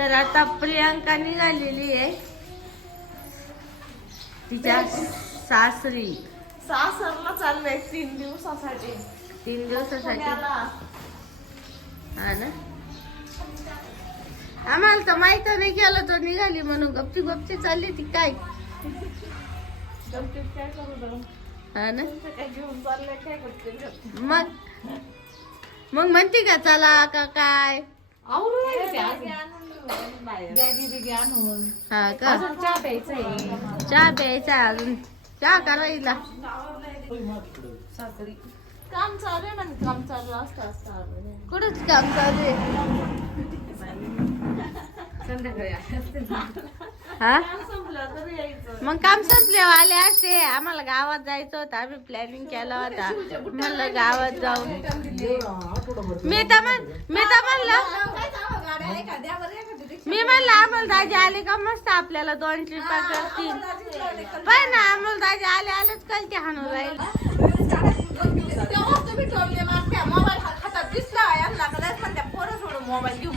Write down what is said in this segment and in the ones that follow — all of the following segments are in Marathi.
तर आता प्रियांका निघालेली आहे. तिच्या सासरी. सासरला चाललंय तीन दिवसासाठी. तीन दिवसासाठी. हा ना? आम्हाला तर माहीत नाही केलं तो निघाली म्हणून. गपची गपची चालली ती काय? करू? हा ना? तुमचं काय घेऊन चाललंय काय करते मग? मग म्हणते का चला का काय? अजून. बॅगी बिगी आणून हा का? अजून चहा प्यायचा आहे. चहा प्यायचा आहे अजून. चहा करायला काम चालू आहे म्हणजे काम चालू असतं असतं आवरून. कुठंच काम चालू आहे? संध्याकाळी हा? काम संपलं तर यायचं. मग काम संपल्यावर आले असते आम्हाला गावात जायचं होतं. आम्ही प्लॅनिंग केला होता. म्हणलं गावात जाऊन. मी तर म्हण मी तर म्हणलं मी म्हणलं अमोल दाजी आले का मस्त आपल्याला दोन ट्रिपा करतील. पण ना अमोल दाजी आले आलेच कलते हाणून राहील. मोबाईल घेऊन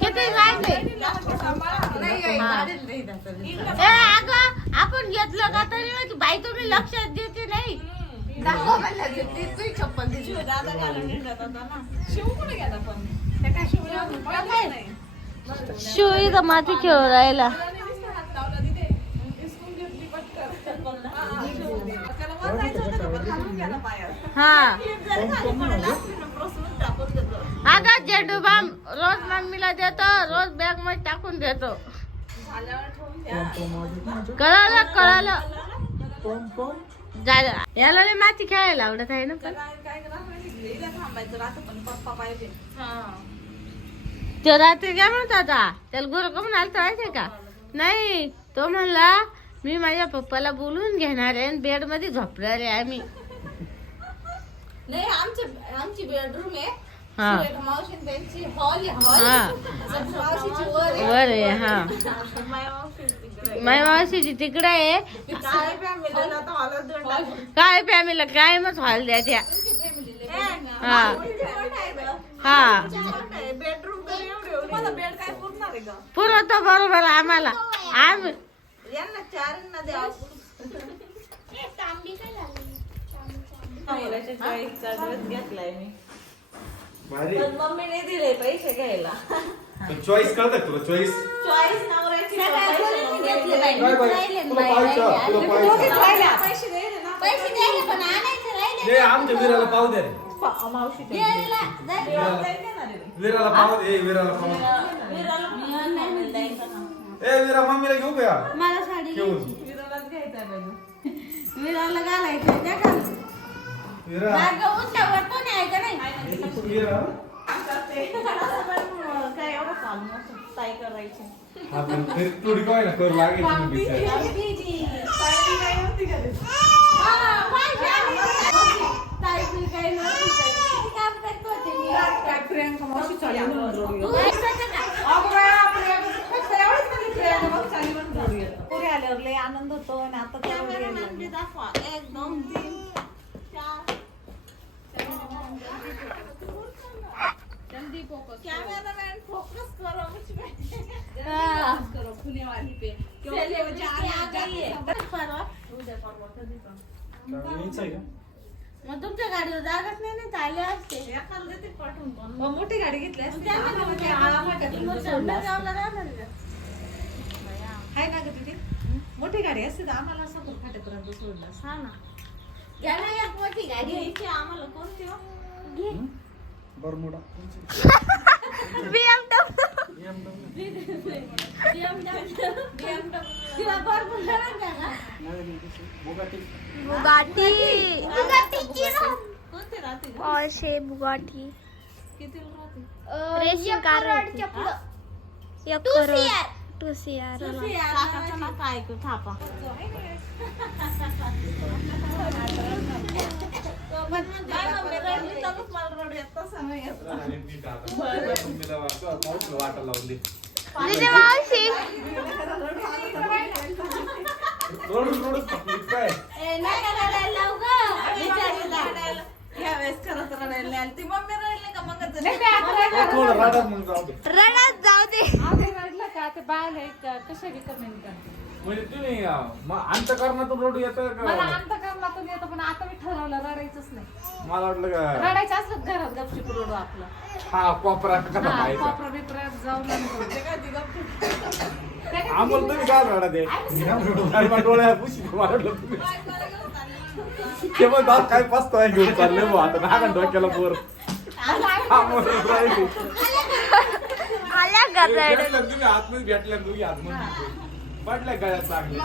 किती अगं आपण घेतलं का तरी बाई तुम्ही लक्षात देते नाही चप्पल दादा घालून हिंडत होता ना. शिव कुठे गेला पण? त्या काय शिवला? पाहिलं नाही. शिव इथं माती खेळू राहिला. हा. हा. अगं झेंडू बाम रोज मम्मीला देतो रोज बॅगमध्ये टाकून देतो. कळालं कळालं. याला लय माती खेळायला आवडत आहे ना पण. काय करावं माहिती का? इथं थांबायचं राहतं, पण पप्पा पाहिजे. तो रात्री काय म्हणत होता त्याला गुरु का म्हणाल तर माहितीये का? नाही तो म्हणला मी माझ्या पप्पाला बोलून घेणार आहे बेडमध्ये झोपणार आहे आम्ही. नाही आमचे आमची बेडरूम आहे. हा. सुरेखा मावशी आणि त्यांची हॉल आहे. हॉल हा वर आहे. आहे हा. मावशी. माझ्या मावशीची तिकडे आहे. काय फॅमिलीला काय मग हॉल द्या त्या. हा. हा. पुरवतो बरोबर आम्हाला. आम्ही घेतलाय मी. भारी. पण मम्मीने दिले पैसे घ्यायला. चॉईस कळत तुला? चॉईस चॉईस नवऱ्याची पण पैसे मम्मीने काय बाई? तुला पाहायचं तुला दोघीच पाहायचं राहिल्या. पैसे द्यायले ना पैसे द्यायले पण आणायचे राहिले ते आमच्या वीराला पाहू दे. रे पा- मावशी द्यायला, द्यायला. विराला जाईल देणार आहे मी. वीराला पाहू दे ए, वीराला पाहू वीरा मम्मीला घेऊ का? या? मला साडी घेऊन. घ्यायचं. विराला घालायचं त्या घाल वीरा. जागा उंचावर कोणी आहे का काय एवढं काम नसतं. ताई करायची. हा थोडी काय ना कर लागेल तुम्ही बिचारी. काय? काय आनंद होतो आणि आता तर एवढी येईल. एक दोन तीन कॅमेरामॅन फोकस करो मुझ पे. हा. करो खुलेवाली पे. क्योंकि वो जाने जाती है. मग तुमच्या गाडीवर जागाच नाही ना आले असते. मग मोठी गाडी घेतली असती. हाय ना ग तिथे मोठी गाडी असते तर आम्हाला असं फाट्यापर्यंत सोडलं. हा ना घ्या ना एक मोठी गाडी घ्यायची आम्हाला कोणती हो? घे बरमुडा तिला भरपूर जणांना ना. बुगाटी बुगाटी कोणती राहते ग? पोर्शे बुगाटी किती राहते रेसिंग कार एक करोड टू सी आर काकाचं ना काय ऐकू थापा काय मम्मी रडली तरच मला रडू येत तसं नाही येत. वाटा लावली. मावशी. रोड रोड काय? ए, नाही का रडायला लावू गं? बिचारीला. आली. ती मम्मी का मग थोडं रडत जाऊ दे. रडत जाऊ दे. आधी रडलं का? ते बायला एक कशा कमेंट करते? म्हणजे तुम्ही मग अंतकरणातून रडू येतं मला का? अंत करण्यातून येतं पण आता मी ठरवलं रडायचंच नाही. मला वाटलं का? रडायचं असलं तर घरात गपचिप रडू आपलं. हा कोपरा कसा हा, पाहायचा? कोपरा बिपरा जाऊन रडू. काय आम्हाला तुम्ही काय अरे मग डोळ्या पुशी मला वाटलं तुम्ही. ते मग दात काय पसतोय घेऊन चालले आता नागा डोक्याला हा. आल्या भेटल्या तुम्ही आतमध्ये भेटल्या तुम्ही आतमध्ये पडल्या गळ्यात चांगले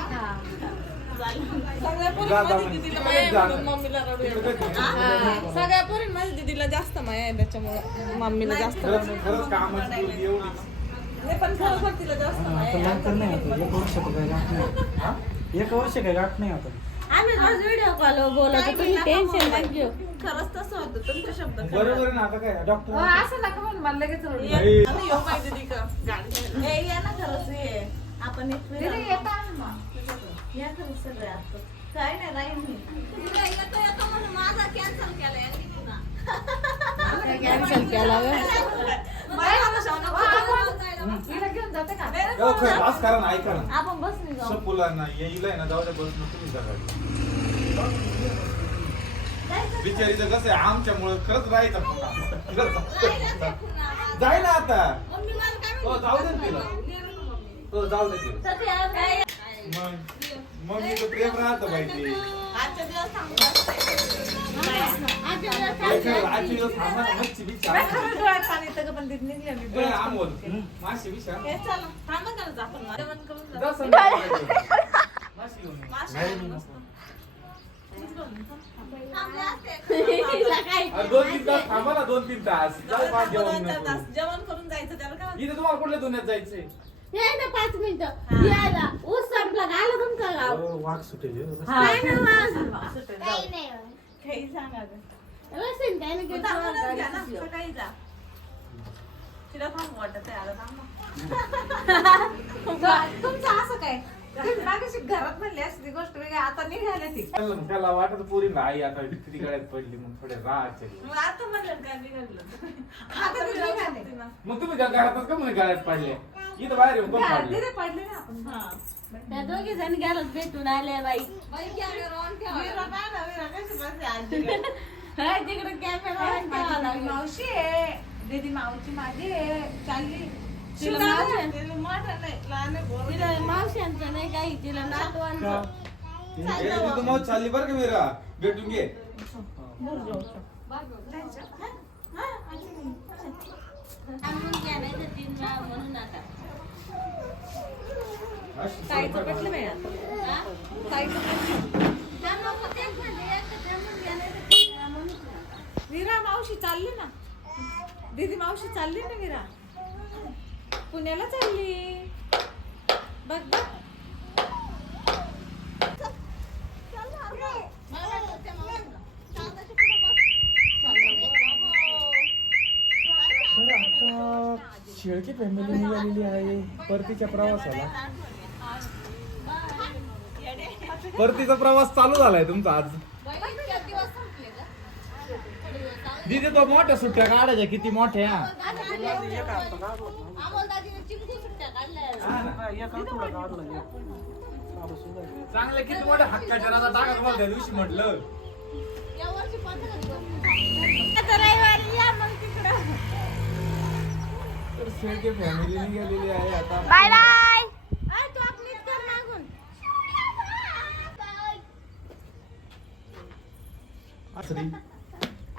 सगळ्या पोरी माझ्या दीदीला जास्त माया आहे त्याच्यामुळे मम्मीला जास्त खरंच पण खरोखर तिला जास्त माया एक वर्ष काय गाठ नाही. एक वर्ष काय गाठ नाही आता. आम्ही रोज व्हिडिओ कॉल बोलतो तुम्ही टेन्शन नाही. घेऊ खरंच तसं होतं तुमचे शब्द. बरोबर ना आता काय हो, डॉक्टर असं नका म्हणून मला लगेच ये- नाही. आणि येऊ पाहिजे दीदी का गाडी घ्यायला. ए, या ना खरंच ये. आपण. या सगळे. काय नाही राहील माझा कॅन्सल केला. कॅन्सल केला हो, ना ऐका ना. आपण बस नाही जाऊ. सपुलांना येईल आहे ना जाऊ द्या बस तुम्ही बिचारीचं कसं आहे आमच्यामुळं खरंच राहायचं जाय ना आता. मम्मी मला काय हो जाऊ दे तिला. हो जाऊ दे तिला? मग मग मी तर प्रेम राहतं आजची दिवस मच्छी बिच्छी ए. माशी. जा संध्याकाळी. घेऊन ये. अरे दोन तीन तास थांबा ना दोन तीन तास जाऊ जेवण दोन चार तास. नको. जेवण करून जायचं त्याला काय इथे तुम्हाला कुठल्या दुनियात जायचंय हे ना पाच मिनिटं. यायला. ऊस संपला का? आलं तुमचं गाव? हो, वाघ सुटेल हे. काय ना काही. नाही. काही सांगा काय काही जा. तिला थांबू वाटत आहे, थांबा. तुमचं असं काय? मागाशी घरात म्हणली असती गोष्ट वेगळी. आता निघाले ती. त्याला वाटत पुरी आई आता किती गळ्यात पडली मग थोडे राहायचे मग आता म्हणलं काय बिघडलं आता ती निघाले. शकते ना. मग तुम्ही त्या घरातच का म्हणे गळ्यात पडले? इथं बाहेर येऊन पडले? पडले ना आपण. हा. त्या दोघी जण गेलं भेटून आले बाई. वीरा काय ना, वीरा कशी बसली आजीकडे. हाय, तिकडे कॅमेरा मावशी आहे दीदी मावशी माझी आहे चालली. तिला मावशी- नाही, तिला मोठं नाही, लहान आहे, बोर. तिला मावशांचं नाही काही तिला नातवांचं तू मग चालली बरं का मीरा भेटून घे आणून घ्या नाही तर तीन वेळा म्हणून आता ताईचं पेटलं नाही आता. हा? ताईचं पेटलं. त्यांना पण तेच म्हणते, एकटं जमून घ्या नाही तर तीन वेळा म्हणून नका. वीरा मावशी चालली ना दीदी मावशी चालली ना वीरा पुण्याला चालली. बघ बघ. तर आता शेळकी फॅमिली निघालेली आहे. परतीच्या प्रवासाला. परतीचा प्रवास चालू झालाय तुमचा आज. दिदी तो मोठ्या सुट्ट्या काढायच्या किती मोठ्या? आता सुद्धा आहे. चांगल्या किती मोठ्या हक्काच्या राजा टाका तुम्हाला त्या दिवशी म्हटलं आता रविवारी या मग तिकडं तर शेळके फॅमिली निघालेली आहे आता बाय बाय.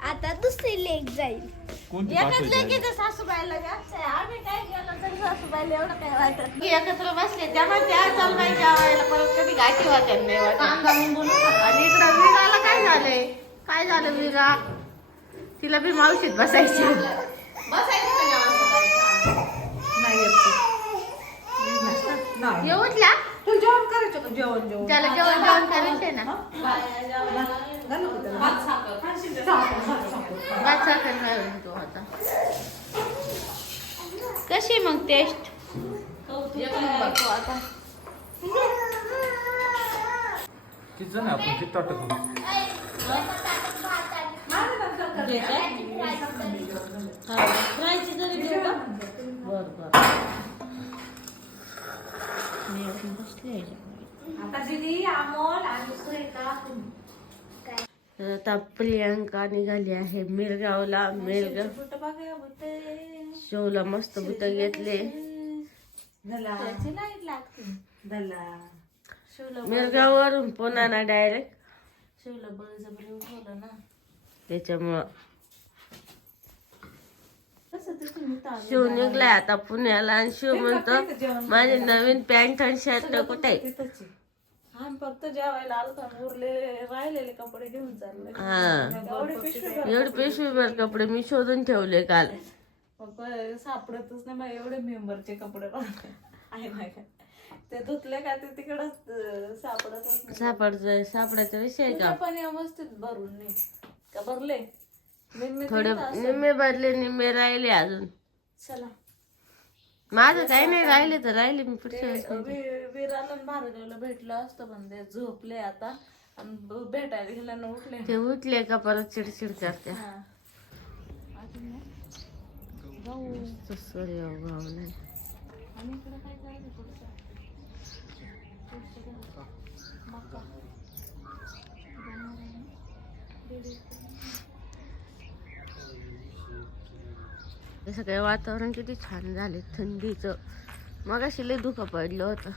आता दुसरी लेक जाईल कोणती एकच? लेकीचं सासूबाईला जास्त आहे. आम्ही काय केलं तरी सासूबाईला एवढं काय वाटत. एकत्र बसले तेव्हा त्या चाल बाई जेवायला परत कधी गाठी वाटत नाही वाटत. आणि इकडं विराला काय झालंय काय झालं विरा तिला बी मावशीत बसायची बसायचं का जेवण नाही येत ती. नाही ये उठला तू जेवण करायचं का? जेवण जेवण. त्याला जेवण जेवण करायचंय ना. घालू का त्याला? भात साखर. साखर, साखर, साखर. भात साखर आता. कशी मग टेस्ट बघतो आता किती जण आहे आपण किती ताटं खाऊ? माझं बर बर. मी आता प्रियांका निघाली आहे मिरगावला. मिरगाव शोला मस्त बुट घेतले. मिरगाववरून पुन्हा ना डायरेक्ट शिवला बळजबरी उठवलं ना. त्याच्यामुळं शिव निघलाय आता पुण्याला आणि शिव म्हणतो माझे नवीन पॅन्ट आणि शर्ट कुठे आहे? आम्ही फक्त जेवायला आलो तर उरले राहिलेले कपडे घेऊन चालले हा. एवढे एवढे पिशवीभर कपडे मी शोधून ठेवले काल. सापडतच नाही मग एवढे मेंबरचे कपडे आहे ते धुतले का ते तिकडच सापडतच नाही. सापडचं सापडायचा विषय का? पण व्यवस्थित भरून नाही. का भरले? निम्मे थोडे. निम्मे बदले निम्मे राहिले अजून चला माझं काही नाही राहिले तर राहिले मी पुढच्या वेळेस ते वि- विराला आणि भार्गवला भेटलं असतं पण ते झोपले आता आणि ब- भेटायला गेल्यानं उठले ते उठले का परत चिडचिड करते हा. सूर्य उगवलाय. आणि इकडं काय जायचं पुढचं? पुढचं काय? मका. हे सगळे वातावरण किती छान झाले थंडीचं. मग लय धुकं पडलं होतं.